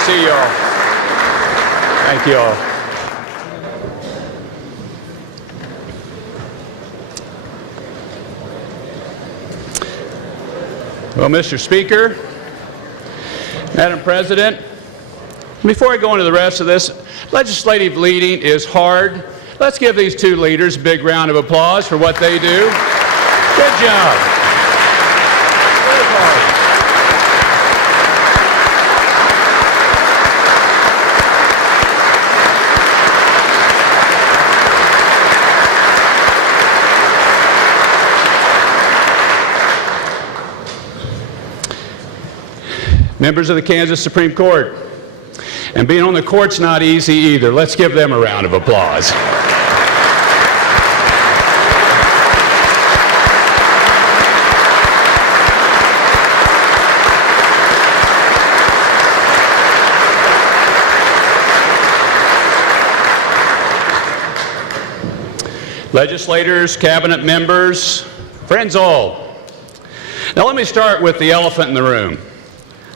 to see you all. Thank you all. Well, Mr. Speaker, Madam President, before I go into the rest of this, legislative leading is hard. Let's give these two leaders a big round of applause for what they do. Good job. Good job. Members of the Kansas Supreme Court. And being on the court's not easy either. Let's give them a round of applause. Legislators, cabinet members, friends all. Now let me start with the elephant in the room.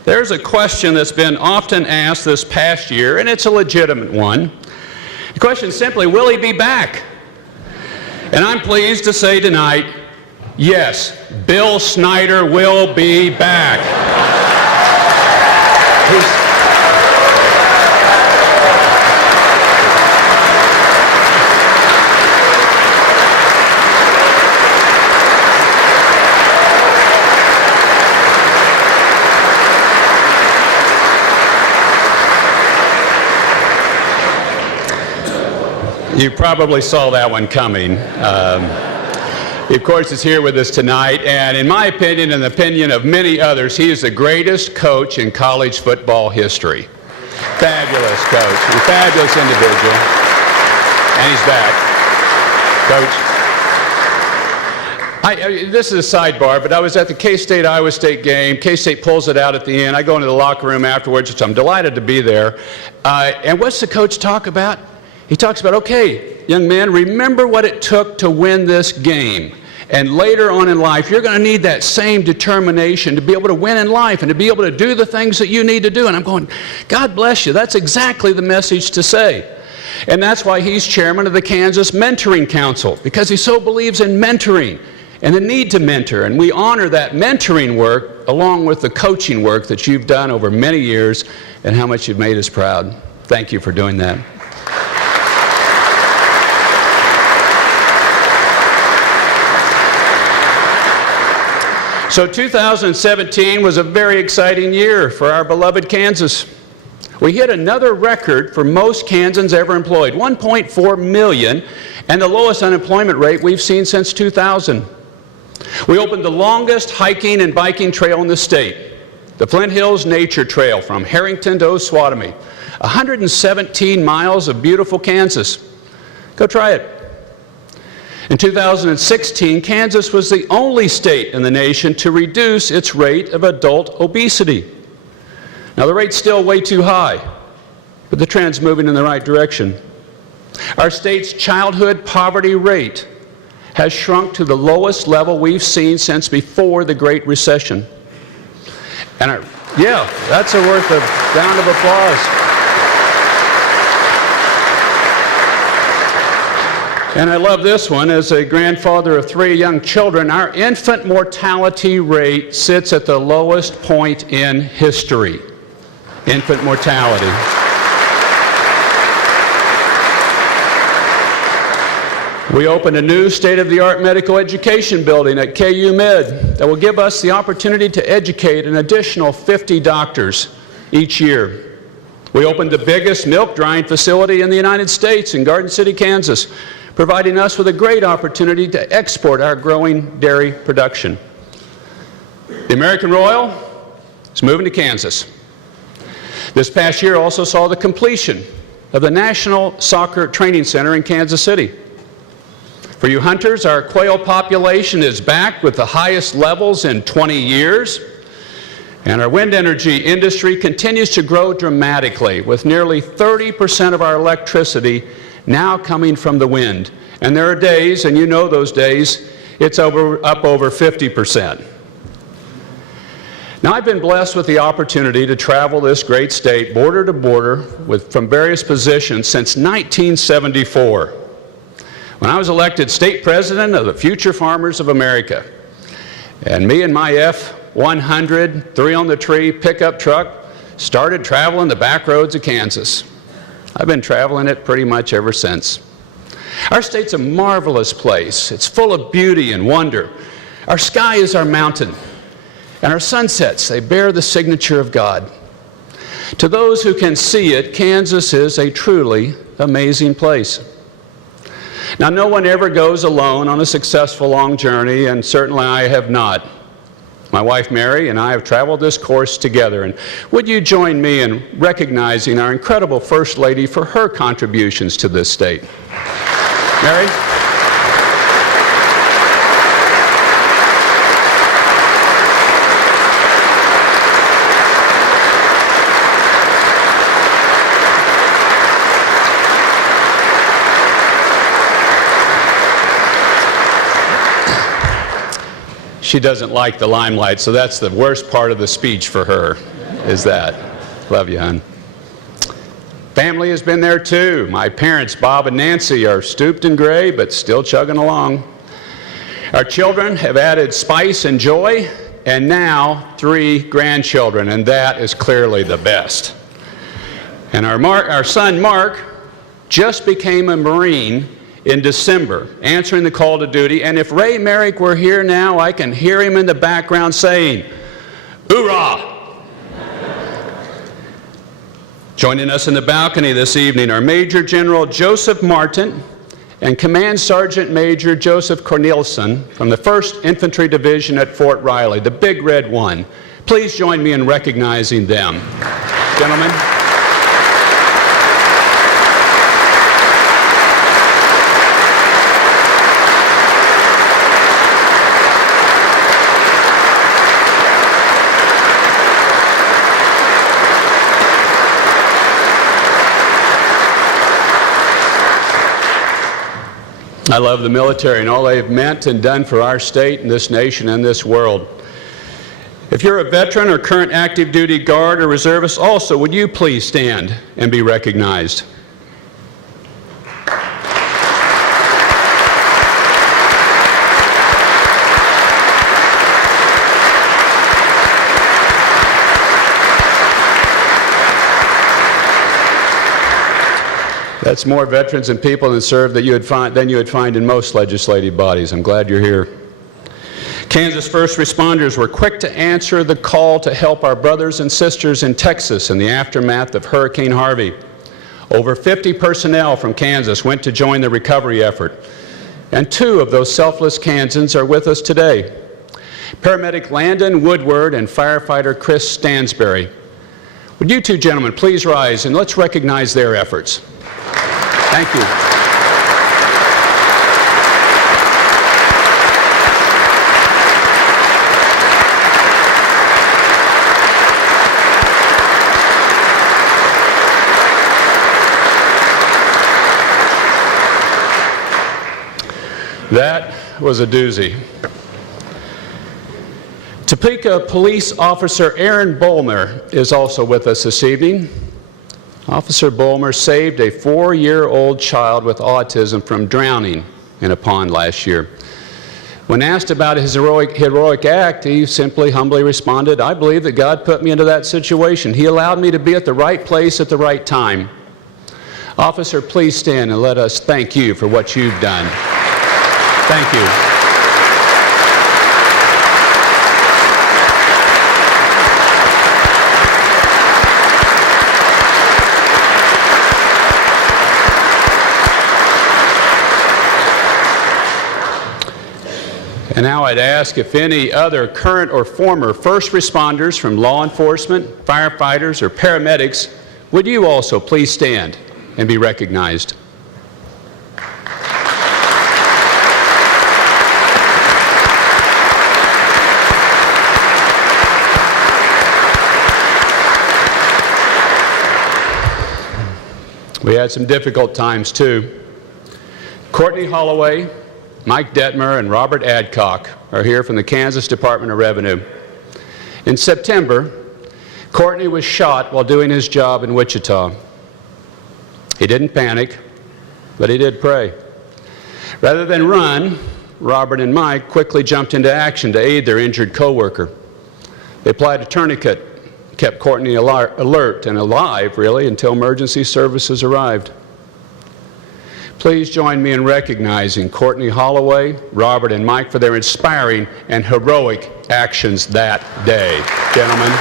There's a question that's been often asked this past year, and it's a legitimate one. The question is simply, will he be back? And I'm pleased to say tonight, yes, Bill Snyder will be back. You probably saw that one coming. He, of course, is here with us tonight, and in my opinion and the opinion of many others, he is the greatest coach in college football history. Fabulous coach, a fabulous individual, and he's back. Coach, this is a sidebar, but I was at the K-State-Iowa State game. K-State pulls it out at the end. I go into the locker room afterwards, which I'm delighted to be there. And what's the coach talk about? He talks about, okay, young man, remember what it took to win this game. And later on in life, you're going to need that same determination to be able to win in life and to be able to do the things that you need to do. And I'm going, God bless you. That's exactly the message to say. And that's why he's chairman of the Kansas Mentoring Council, because he so believes in mentoring and the need to mentor. And we honor that mentoring work along with the coaching work that you've done over many years and how much you've made us proud. Thank you for doing that. So 2017 was a very exciting year for our beloved Kansas. We hit another record for most Kansans ever employed, 1.4 million, and the lowest unemployment rate we've seen since 2000. We opened the longest hiking and biking trail in the state, the Flint Hills Nature Trail from Harrington to Osawatomie, 117 miles of beautiful Kansas. Go try it. In 2016, Kansas was the only state in the nation to reduce its rate of adult obesity. Now, the rate's still way too high, but the trend's moving in the right direction. Our state's childhood poverty rate has shrunk to the lowest level we've seen since before the Great Recession. And yeah, that's worth a round of applause. And I love this one. As a grandfather of 3 young children, our infant mortality rate sits at the lowest point in history. Infant mortality. We opened a new state-of-the-art medical education building at KU Med that will give us the opportunity to educate an additional 50 doctors each year. We opened the biggest milk drying facility in the United States in Garden City, Kansas, providing us with a great opportunity to export our growing dairy production. The American Royal is moving to Kansas. This past year also saw the completion of the National Soccer Training Center in Kansas City. For you hunters, our quail population is back with the highest levels in 20 years. And our wind energy industry continues to grow dramatically, with nearly 30% of our electricity now coming from the wind. And there are days, and you know those days, it's up over 50%. Now, I've been blessed with the opportunity to travel this great state border to border from various positions since 1974, when I was elected state president of the Future Farmers of America. And me and my F-100, 3-on-the-tree pickup truck started traveling the back roads of Kansas. I've been traveling it pretty much ever since. Our state's a marvelous place. It's full of beauty and wonder. Our sky is our mountain, and our sunsets, they bear the signature of God. To those who can see it, Kansas is a truly amazing place. Now, no one ever goes alone on a successful long journey, and certainly I have not. My wife Mary and I have traveled this course together, and would you join me in recognizing our incredible First Lady for her contributions to this state? Mary? She doesn't like the limelight, so that's the worst part of the speech for her, is that. Love you, hon. Family has been there too. My parents, Bob and Nancy, are stooped and gray, but still chugging along. Our children have added spice and joy, and now 3 grandchildren, and that is clearly the best. And our son Mark just became a Marine in December, answering the call to duty, and if Ray Merrick were here now, I can hear him in the background saying, "Hoorah!" Joining us in the balcony this evening are Major General Joseph Martin and Command Sergeant Major Joseph Cornelison from the 1st Infantry Division at Fort Riley, the Big Red One. Please join me in recognizing them. Gentlemen. I love the military and all they've meant and done for our state and this nation and this world. If you're a veteran or current active duty guard or reservist, also, would you please stand and be recognized? That's more veterans and people that serve than you would find in most legislative bodies. I'm glad you're here. Kansas first responders were quick to answer the call to help our brothers and sisters in Texas in the aftermath of Hurricane Harvey. Over 50 personnel from Kansas went to join the recovery effort, and 2 of those selfless Kansans are with us today. Paramedic Landon Woodward and firefighter Chris Stansberry. Would you 2 gentlemen please rise and let's recognize their efforts. Thank you. That was a doozy. TOPEKA Police Officer Aaron Bulmer is also with us this evening. Officer Bulmer saved a 4-year-old child with autism from drowning in a pond last year. When asked about his heroic act, he simply humbly responded, "I believe that God put me into that situation. He allowed me to be at the right place at the right time." Officer, please stand and let us thank you for what you've done. Thank you. And now I'd ask if any other current or former first responders from law enforcement, firefighters, or paramedics, would you also please stand and be recognized. We had some difficult times too. Courtney Holloway, Mike Detmer, and Robert Adcock are here from the Kansas Department of Revenue. In September, Courtney was shot while doing his job in Wichita. He didn't panic, but he did pray. Rather than run, Robert and Mike quickly jumped into action to aid their injured coworker. They applied a tourniquet, kept Courtney alert and alive, really, until emergency services arrived. Please join me in recognizing Courtney Holloway, Robert, and Mike for their inspiring and heroic actions that day. Gentlemen.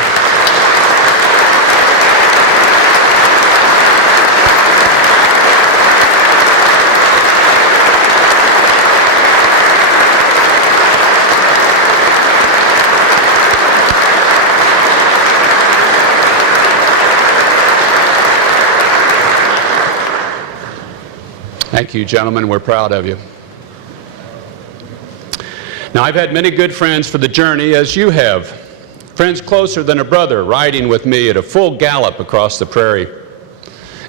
Thank you, gentlemen. We're proud of you. Now, I've had many good friends for the journey, as you have. Friends closer than a brother, riding with me at a full gallop across the prairie.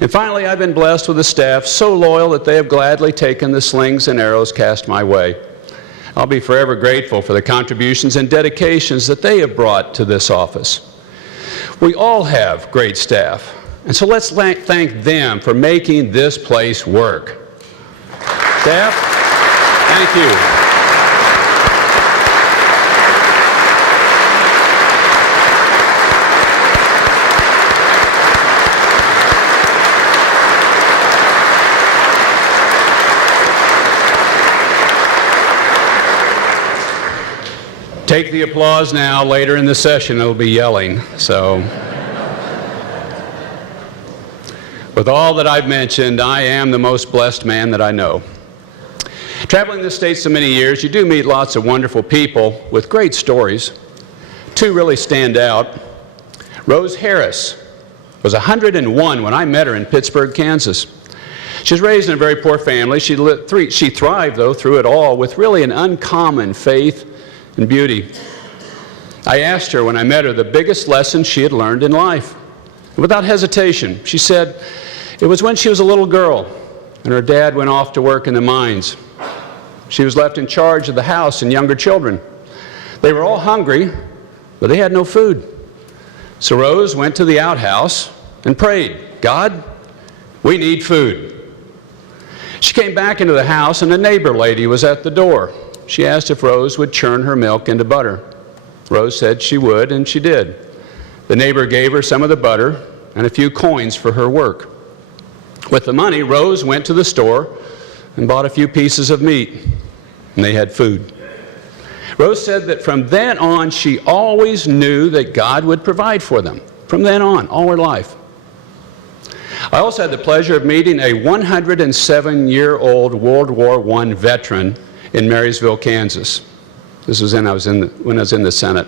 And finally, I've been blessed with a staff so loyal that they have gladly taken the slings and arrows cast my way. I'll be forever grateful for the contributions and dedications that they have brought to this office. We all have great staff, and so let's thank them for making this place work. Staff, thank you. Take the applause now. Later in the session, there'll be yelling. So, with all that I've mentioned, I am the most blessed man that I know. Traveling the state so many years, you do meet lots of wonderful people with great stories. Two really stand out. Rose Harris was 101 when I met her in Pittsburgh, Kansas. She was raised in a very poor family. She thrived, though, through it all with really an uncommon faith and beauty. I asked her when I met her the biggest lesson she had learned in life. Without hesitation, she said it was when she was a little girl and her dad went off to work in the mines. She was left in charge of the house and younger children. They were all hungry, but they had no food. So Rose went to the outhouse and prayed, "God, we need food." She came back into the house and a neighbor lady was at the door. She asked if Rose would churn her milk into butter. Rose said she would, and she did. The neighbor gave her some of the butter and a few coins for her work. With the money, Rose went to the store and bought a few pieces of meat, and they had food. Rose said that from then on, she always knew that God would provide for them. From then on, all her life. I also had the pleasure of meeting a 107-year-old World War I veteran in Marysville, Kansas. This was when I was in the Senate.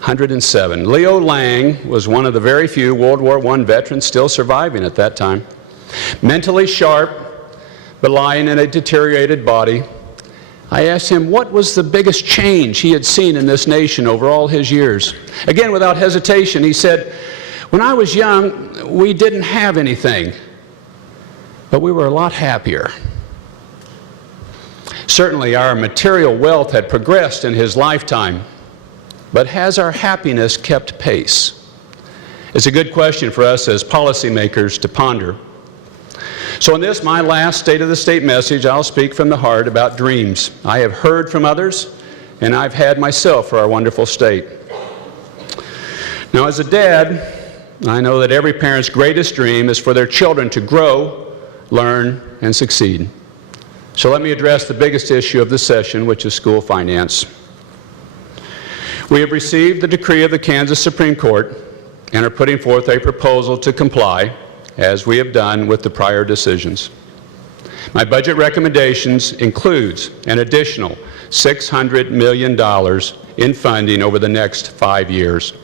107. Leo Lang was one of the very few World War I veterans still surviving at that time. Mentally sharp, but lying in a deteriorated body. I asked him what was the biggest change he had seen in this nation over all his years. Again, without hesitation, he said, "When I was young, we didn't have anything, but we were a lot happier." Certainly, our material wealth had progressed in his lifetime, but has our happiness kept pace? It's a good question for us as policymakers to ponder. So in this, my last State of the State message, I'll speak from the heart about dreams. I have heard from others, and I've had myself for our wonderful state. Now, as a dad, I know that every parent's greatest dream is for their children to grow, learn, and succeed. So let me address the biggest issue of the session, which is school finance. We have received the decree of the Kansas Supreme Court and are putting forth a proposal to comply, as we have done with the prior decisions. My budget recommendations includes an additional $600 million in funding over the next 5 years.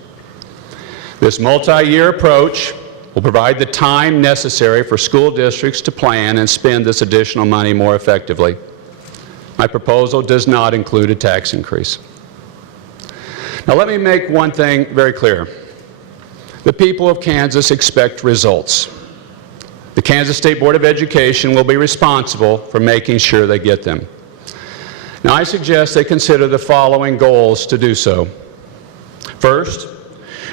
This multi-year approach will provide the time necessary for school districts to plan and spend this additional money more effectively. My proposal does not include a tax increase. Now let me make one thing very clear. The people of Kansas expect results. The Kansas State Board of Education will be responsible for making sure they get them. Now I suggest they consider the following goals to do so. First,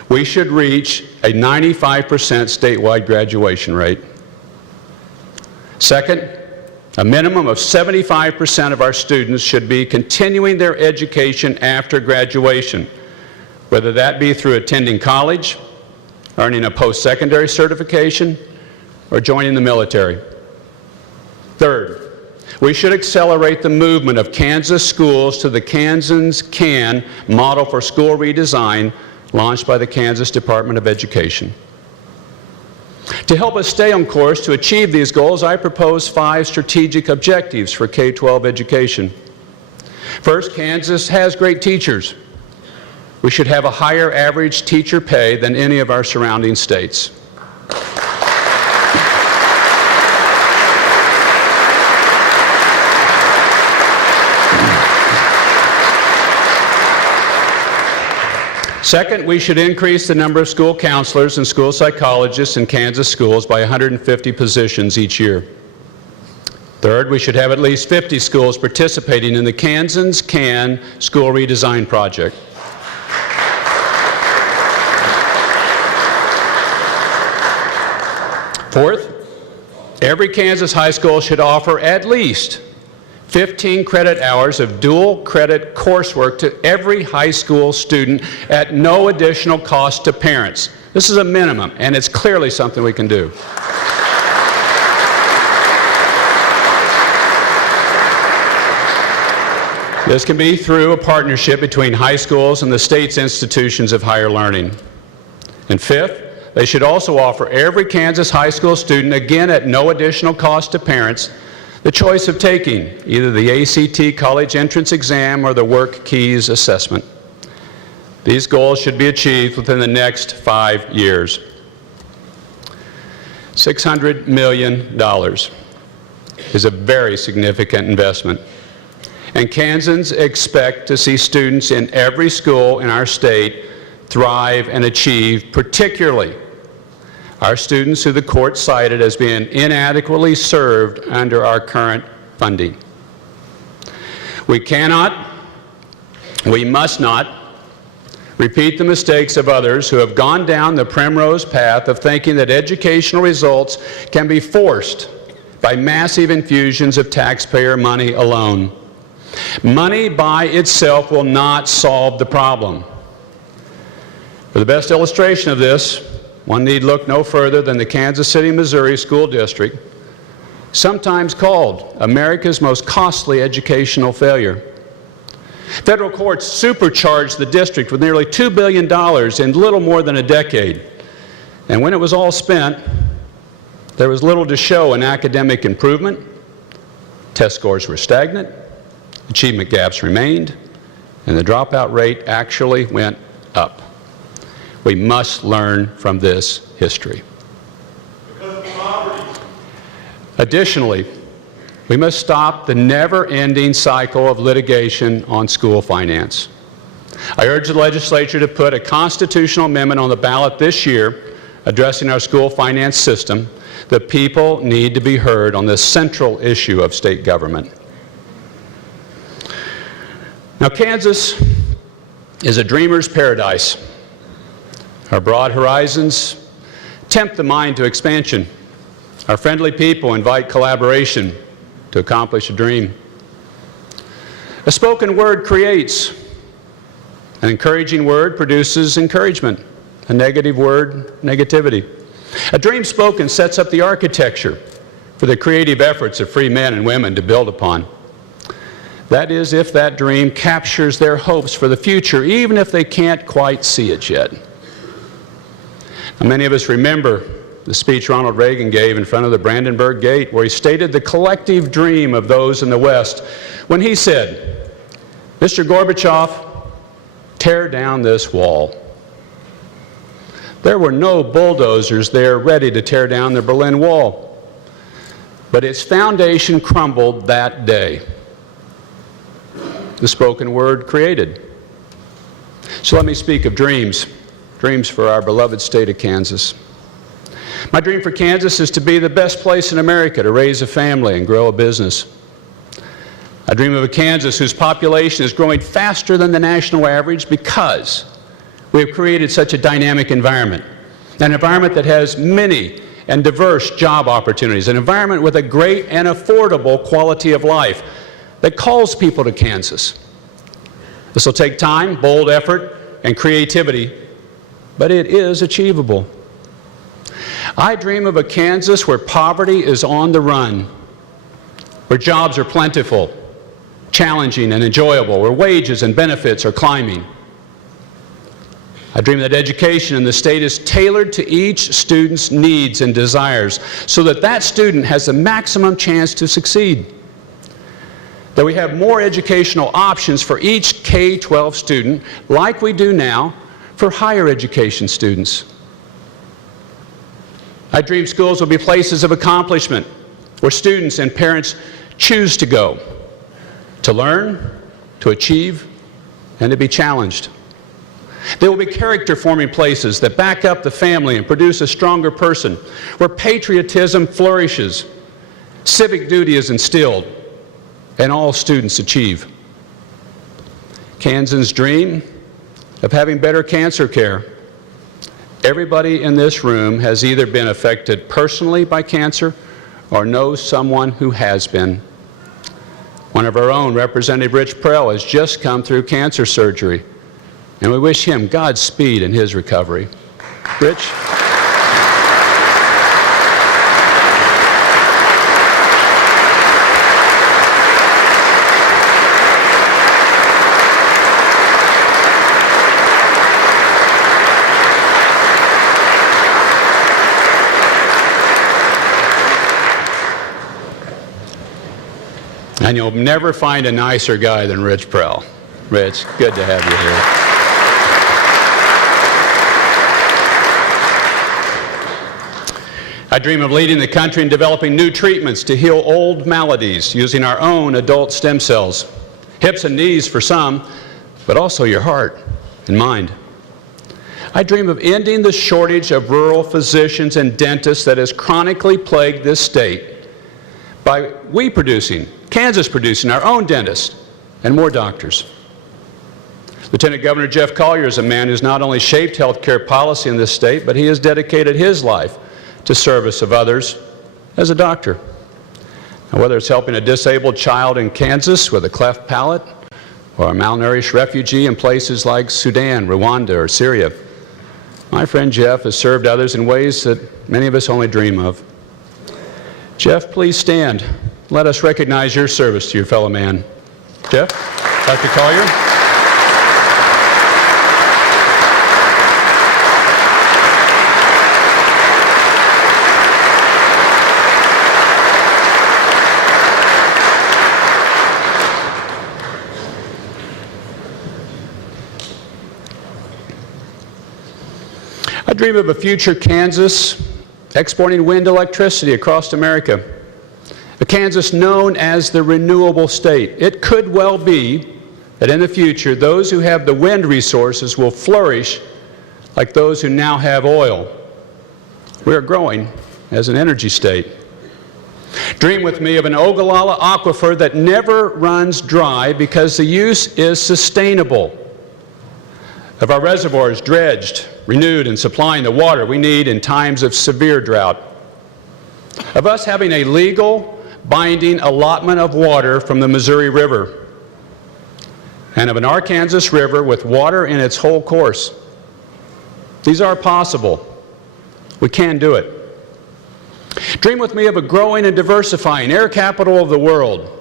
we should reach a 95% statewide graduation rate. Second, a minimum of 75% of our students should be continuing their education after graduation, whether that be through attending college, earning a post-secondary certification, or joining the military. Third, we should accelerate the movement of Kansas schools to the Kansas Can model for school redesign launched by the Kansas Department of Education. To help us stay on course to achieve these goals, I propose 5 strategic objectives for K-12 education. First, Kansas has great teachers. We should have a higher average teacher pay than any of our surrounding states. Second, we should increase the number of school counselors and school psychologists in Kansas schools by 150 positions each year. Third, we should have at least 50 schools participating in the Kansas Can School Redesign Project. Fourth, every Kansas high school should offer at least 15 credit hours of dual credit coursework to every high school student at no additional cost to parents. This is a minimum, and it's clearly something we can do. This can be through a partnership between high schools and the state's institutions of higher learning. And fifth, they should also offer every Kansas high school student, again at no additional cost to parents, the choice of taking either the ACT college entrance exam or the Work Keys assessment. These goals should be achieved within the next 5 years. $600 million is a very significant investment. And Kansans expect to see students in every school in our state thrive and achieve, particularly our students who the court cited as being inadequately served under our current funding. We cannot, we must not repeat the mistakes of others who have gone down the primrose path of thinking that educational results can be forced by massive infusions of taxpayer money alone. Money by itself will not solve the problem. For the best illustration of this, one need look no further than the Kansas City, Missouri School District, sometimes called America's most costly educational failure. Federal courts supercharged the district with nearly $2 billion in little more than a decade. And when it was all spent, there was little to show in academic improvement. Test scores were stagnant, achievement gaps remained, and the dropout rate actually went up. We must learn from this history. Additionally, we must stop the never-ending cycle of litigation on school finance. I urge the legislature to put a constitutional amendment on the ballot this year addressing our school finance system. The people need to be heard on this central issue of state government. Now, Kansas is a dreamer's paradise. Our broad horizons tempt the mind to expansion. Our friendly people invite collaboration to accomplish a dream. A spoken word creates. An encouraging word produces encouragement. A negative word, negativity. A dream spoken sets up the architecture for the creative efforts of free men and women to build upon. That is, if that dream captures their hopes for the future, even if they can't quite see it yet. Now, many of us remember the speech Ronald Reagan gave in front of the Brandenburg Gate, where he stated the collective dream of those in the West when he said, "Mr. Gorbachev, tear down this wall." There were no bulldozers there ready to tear down the Berlin Wall, but its foundation crumbled that day. The spoken word created. So let me speak of dreams. Dreams for our beloved state of Kansas. My dream for Kansas is to be the best place in America to raise a family and grow a business. I dream of a Kansas whose population is growing faster than the national average because We have created such a dynamic environment, an environment that has many and diverse job opportunities, an environment with a great and affordable quality of life that calls people to Kansas. This will take time, bold effort, and creativity, but it is achievable. I dream of a Kansas where poverty is on the run, where jobs are plentiful, challenging and enjoyable, where wages and benefits are climbing. I dream that education in the state is tailored to each student's needs and desires so that that student has the maximum chance to succeed. That we have more educational options for each K-12 student, like we do now for higher education students. I dream schools will be places of accomplishment where students and parents choose to go, to learn, to achieve, and to be challenged. They will be character-forming places that back up the family and produce a stronger person, where patriotism flourishes, civic duty is instilled, and all students achieve. Kansans dream of having better cancer care. Everybody in this room has either been affected personally by cancer or knows someone who has been. One of our own, Representative Rich Prell, has just come through cancer surgery, and we wish him Godspeed in his recovery. Rich? And you'll never find a nicer guy than Rich Prell. Rich, good to have you here. I dream of leading the country in developing new treatments to heal old maladies using our own adult stem cells. Hips and knees for some, but also your heart and mind. I dream of ending the shortage of rural physicians and dentists that has chronically plagued this state by Kansas producing our own dentists and more doctors. Lieutenant Governor Jeff Colyer is a man who's not only shaped healthcare policy in this state, but he has dedicated his life to service of others as a doctor. Now, whether it's helping a disabled child in Kansas with a cleft palate, or a malnourished refugee in places like Sudan, Rwanda, or Syria, my friend Jeff has served others in ways that many of us only dream of. Jeff, please stand. Let us recognize your service to your fellow man. Jeff, Dr. Colyer. I dream of a future Kansas exporting wind electricity across America. A Kansas known as the renewable state. It could well be that in the future, those who have the wind resources will flourish like those who now have oil. We are growing as an energy state. Dream with me of an Ogallala aquifer that never runs dry because the use is sustainable. Of our reservoirs dredged, renewed, and supplying the water we need in times of severe drought. Of us having a legal, binding allotment of water from the Missouri River, and of an Arkansas River with water in its whole course. These are possible. We can do it. Dream with me of a growing and diversifying air capital of the world,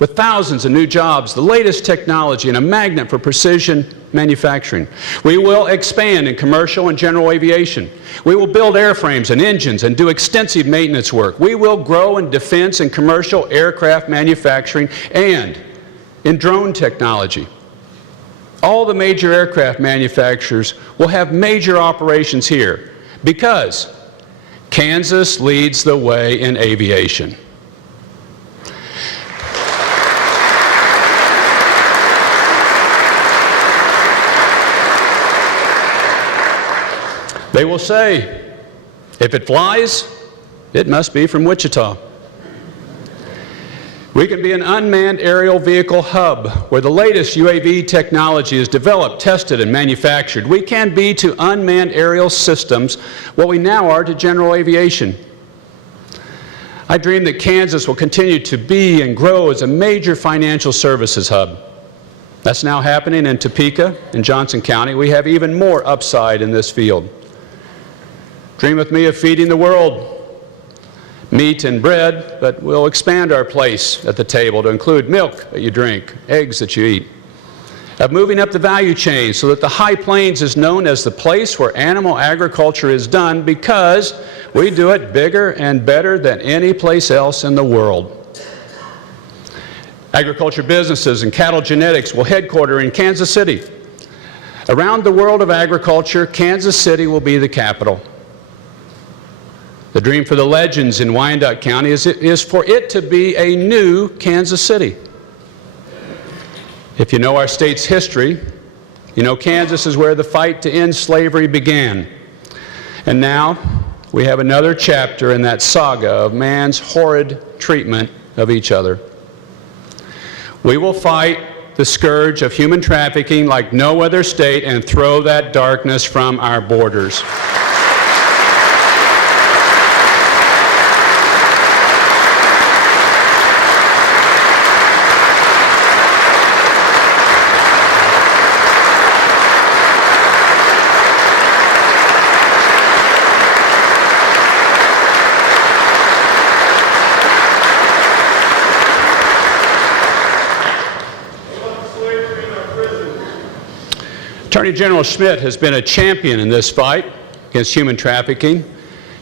with thousands of new jobs, the latest technology, and a magnet for precision manufacturing. We will expand in commercial and general aviation. We will build airframes and engines and do extensive maintenance work. We will grow in defense and commercial aircraft manufacturing and in drone technology. All the major aircraft manufacturers will have major operations here because Kansas leads the way in aviation. They will say, if it flies, it must be from Wichita. We can be an unmanned aerial vehicle hub where the latest UAV technology is developed, tested, and manufactured. We can be to unmanned aerial systems what we now are to general aviation. I dream that Kansas will continue to be and grow as a major financial services hub. That's now happening in TOPEKA in Johnson County. We have even more upside in this field. Dream with me of feeding the world. Meat and bread, but we'll expand our place at the table to include milk that you drink, eggs that you eat. Of moving up the value chain so that the High Plains is known as the place where animal agriculture is done because we do it bigger and better than any place else in the world. Agriculture businesses and cattle genetics will headquarter in Kansas City. Around the world of agriculture, Kansas City will be the capital. The dream for the legends in Wyandotte County is for it to be a new Kansas City. If you know our state's history, you know Kansas is where the fight to end slavery began. And now we have another chapter in that saga of man's horrid treatment of each other. We will fight the scourge of human trafficking like no other state and throw that darkness from our borders. Attorney General Schmidt has been a champion in this fight against human trafficking.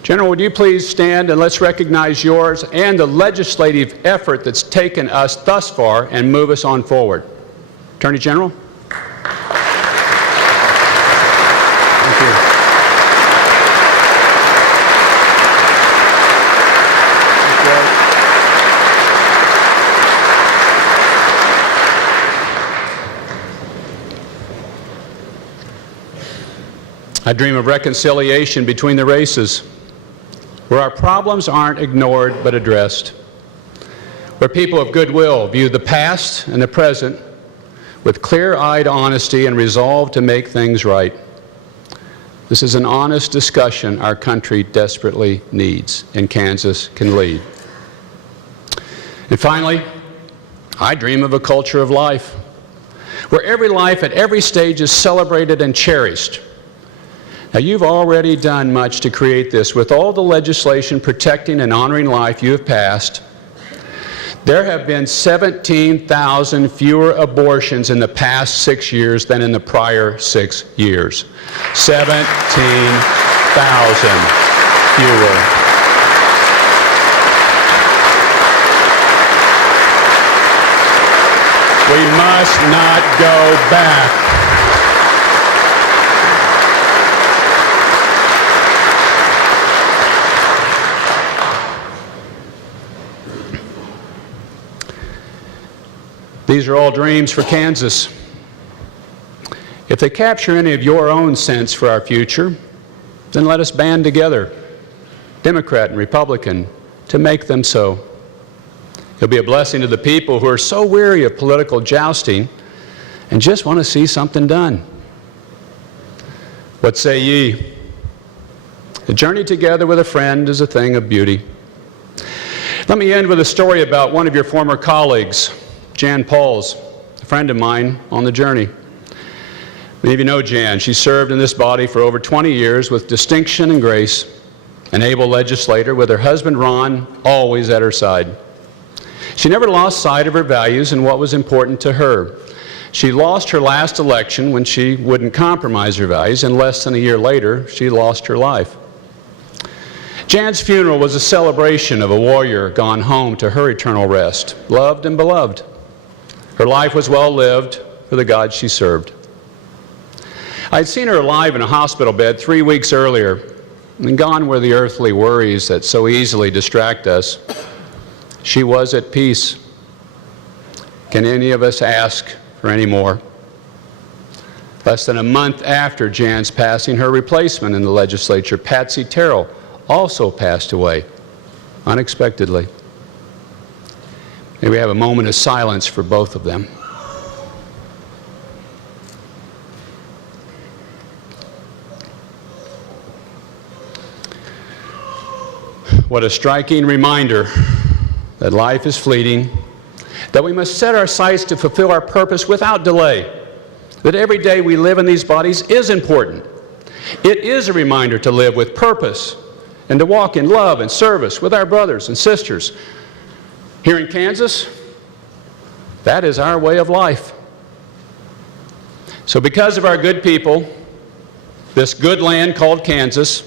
General, would you please stand and let's recognize yours and the legislative effort that's taken us thus far and move us on forward. Attorney General. Thank you. I dream of reconciliation between the races, where our problems aren't ignored but addressed, where people of goodwill view the past and the present with clear-eyed honesty and resolve to make things right. This is an honest discussion our country desperately needs, and Kansas can lead. And finally, I dream of a culture of life, where every life at every stage is celebrated and cherished. Now, you've already done much to create this. With all the legislation protecting and honoring life you have passed, there have been 17,000 fewer abortions in the past 6 years than in the prior 6 years. 17,000 fewer. We must not go back. These are all dreams for Kansas. If they capture any of your own sense for our future, then let us band together, Democrat and Republican, to make them so. It'll be a blessing to the people who are so weary of political jousting and just want to see something done. What say ye? A journey together with a friend is a thing of beauty. Let me end with a story about one of your former colleagues, Jan Pauls, a friend of mine on the journey. Many of you know Jan. She served in this body for over 20 years with distinction and grace, an able legislator with her husband Ron always at her side. She never lost sight of her values and what was important to her. She lost her last election when she wouldn't compromise her values, and less than a year later, she lost her life. Jan's funeral was a celebration of a warrior gone home to her eternal rest, loved and beloved. Her life was well lived for the God she served. I'd seen her alive in a hospital bed 3 weeks earlier, and gone were the earthly worries that so easily distract us. She was at peace. Can any of us ask for any more? Less than a month after Jan's passing, her replacement in the legislature, Patsy Terrell, also passed away unexpectedly. May we have a moment of silence for both of them. What a striking reminder that life is fleeting, that we must set our sights to fulfill our purpose without delay, that every day we live in these bodies is important. It is a reminder to live with purpose and to walk in love and service with our brothers and sisters. Here in Kansas, that is our way of life. So because of our good people, this good land called Kansas,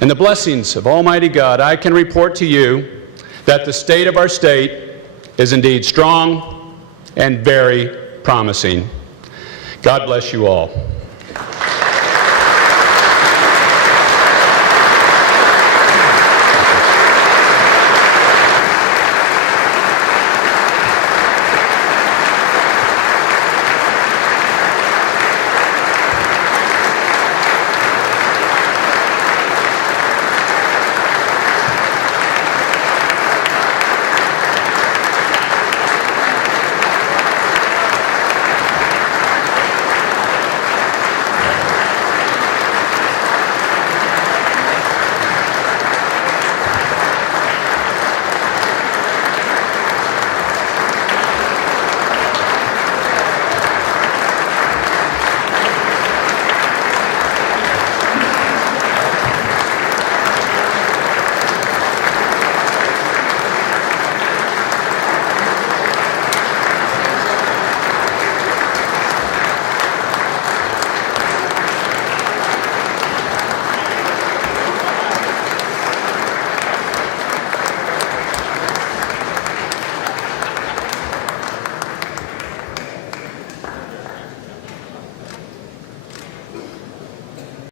and the blessings of Almighty God, I can report to you that the state of our state is indeed strong and very promising. God bless you all.